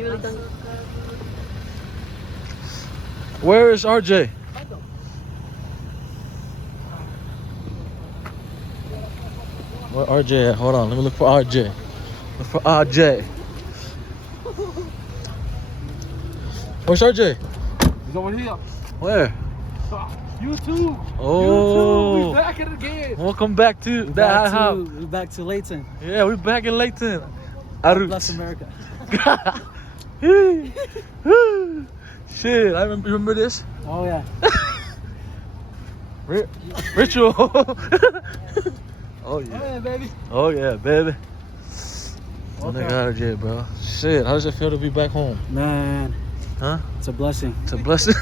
You really done? Where is RJ? Where RJ at? Hold on, let me look for RJ. Look for RJ. Where's RJ? He's over here. Where? YouTube. Oh. YouTube. We back at it again. Welcome back to that house. We're back to Layton. Yeah, we're back in Layton. Bless America. Shit, I remember this. Oh yeah. Ritual. Oh Oh yeah. yeah, baby. Oh yeah, baby. Oh my God, RJ, bro. Shit, how does it feel to be back home? Man, Huh? it's a blessing. It's a blessing.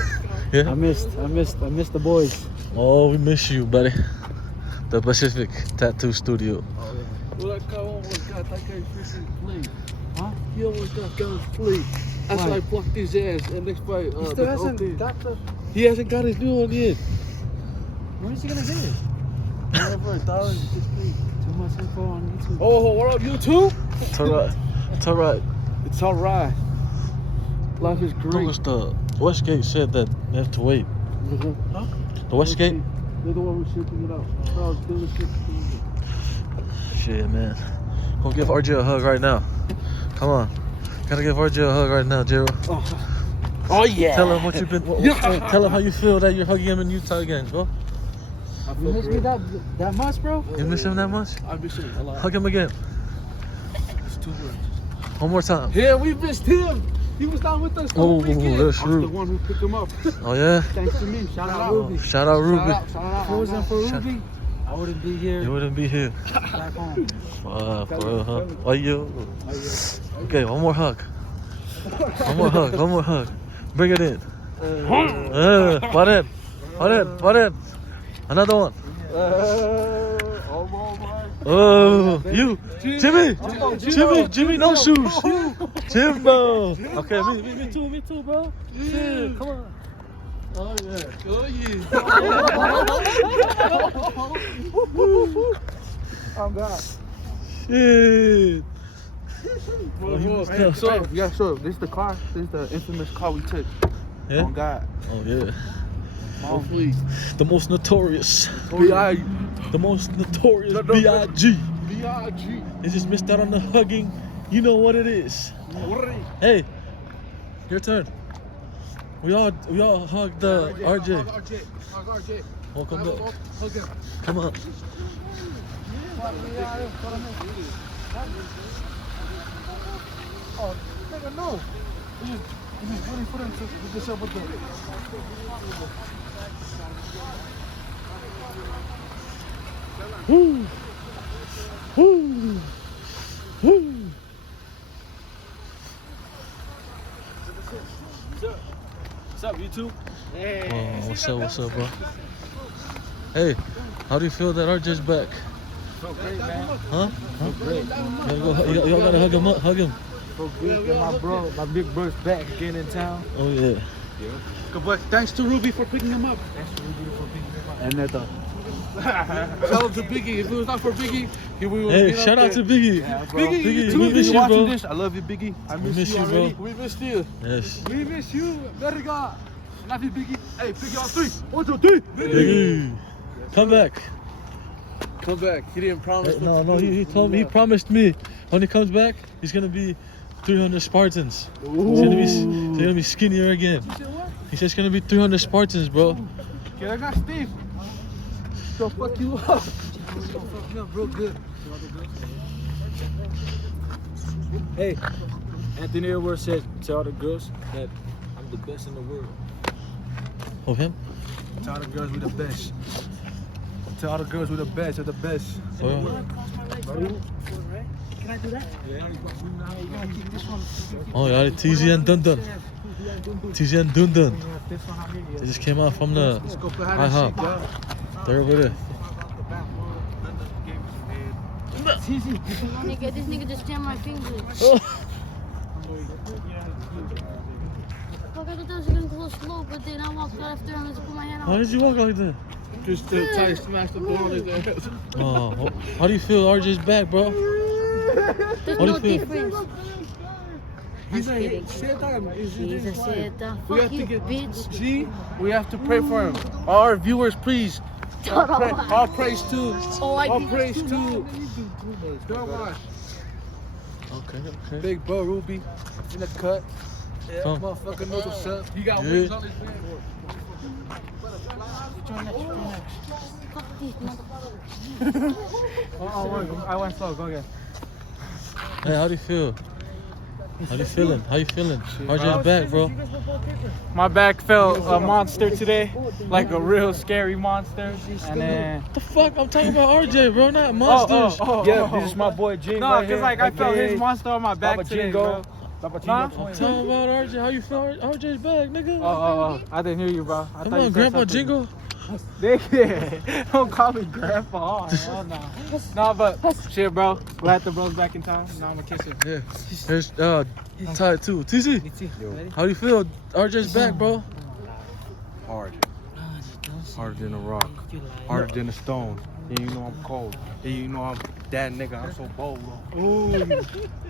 Yeah. I missed the boys. Oh, we miss you, buddy. The Pacific Tattoo Studio. Well, that guy almost got that guy freaking played. Huh? He almost got guns played. That's why I blocked his ass and next fight. He still hasn't got the. He hasn't got his new one yet. When is he gonna get it? Whatever, $1 just paid. Too much info on YouTube. Oh, what up, YouTube? It's alright. It's alright. It's alright. Life is great. Douglas, the Westgate said that they have to wait. Huh? The Westgate? They're the one who's shipping it out. I was doing Shit, man. Go give RJ a hug right now. Come on. Gotta give RJ a hug right now, Jero. Oh yeah. Tell him what you've been. Tell him how you feel that you're hugging him in Utah again, bro. You miss me that much, bro? You miss him that much? I miss him a lot. Hug him again. It's too much. One more time. Yeah, we missed him. He was not with us. Oh, the weekend. that's I was rude. the one who picked him up. Oh yeah. Thanks to me. Shout out Ruby. Shout out Ruby. Shout out. If it wasn't for Ruby, I wouldn't be here. You wouldn't be here. Back home. For real, huh? Why you? Okay, one more hug. One more hug. One more hug. Bring it in. What in? What in? What in? Another one. Oh, you, Jimmy, no shoes. Jimbo. Okay, me too, bro. Shit, come on. Oh yeah. Oh yeah. Oh God. Shit. So this is the car. This is the infamous car we took. Yeah? On God. Oh yeah. Hopefully. The most notorious. B.I. The most notorious B.I.G. B.I.G. They just missed out on the hugging. You know what it is. Hey, your turn. We all hugged RJ. Hug RJ. Welcome back. Hug him. Come on. Oh, nigga, no. We're just waiting for them to get this up with them. Woo. Woo. Woo. What's up, YouTube? Oh, what's up, bro? Hey, how do you feel that RJ's back? So great, man. Huh? So great. Y'all gotta hug him up. Hug him. So great that my big bro's back again in town. Oh yeah. But thanks to Ruby for picking him up. Thanks to Ruby for picking him up. And Neto. Shout out to Biggie. If it was not for Biggie, he would. Hey, shout out to Biggie. Yeah, bro. Biggie, you we miss too, you, watching bro. this. I love you, Biggie. I miss you bro. already. We missed you. Yes. We miss you. Very God. Love you, Biggie. Hey, Biggie on 3. 1, 2, 3. Biggie. Come back. Come back. He didn't promise. Hey, no, he told me. He promised me when he comes back, he's gonna be 300 Spartans. He's gonna be skinnier again. You said what? He says it's gonna be 300 Spartans, bro. Okay, I got Steve. So fuck you up. So fuck you up real good. Hey, Anthony Edwards said, tell the girls that I'm the best in the world. Oh, him? Tell the girls we the best. Tell the girls we the best. You're the best. Oh, yeah. Can I do that? Yeah, you gotta keep this one. Oh, yeah, TZ and Dun Dun. TZ and Dun Dun. They just came out from the Let's go for hide and seek, IHOP. They're over there. Nigga, this nigga just jammed my fingers. Oh. Fuck, I thought that was gonna go slow, but then I walked right after him and just put my hand out. Why did you walk like that? Just to try to smash the door on his ass. Oh, how do you feel RJ's back, bro? There's What do no you feel? difference. He's I'm a kidding. Satan. He's a Satan. We have Fuck to you, get bitch. G. We have to pray for him. All our viewers, please. All praise to. Oh, I All think praise it's to. Don't watch. Okay, okay. Big bro Ruby in the cut. Yeah, Huh. motherfucker knows what's up. He got Yeah. wings on his bed. Fuck this motherfucker. I went slow. Go again. Hey, how do you feel? How you feeling? How you feeling? RJ's back, bro. My back felt a monster today, like a real scary monster. And then What the fuck? I'm talking about RJ, bro, not monsters. yeah, this is my boy Jing. No, right because here, like I felt aka his monster on my back Papa today, Jingo. bro. Papa Huh? Jingo I'm twin. talking about RJ. How you feel? RJ's back, nigga. I didn't hear you, bro. I Come thought you on, said Grandpa something. Jingle. Yeah. Don't call me grandpa. Oh, no. No, but shit, bro. Glad the bro's back in town. Now I'm gonna kiss him. Yeah. Here's tied too. TC, how do you feel? RJ's back, bro. Hard. Harder than a rock. Harder than a stone. Yeah, you know I'm cold. Yeah, you know I'm that nigga. I'm so bold.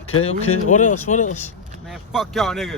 Okay, okay. What else? What else? Man, fuck y'all niggas.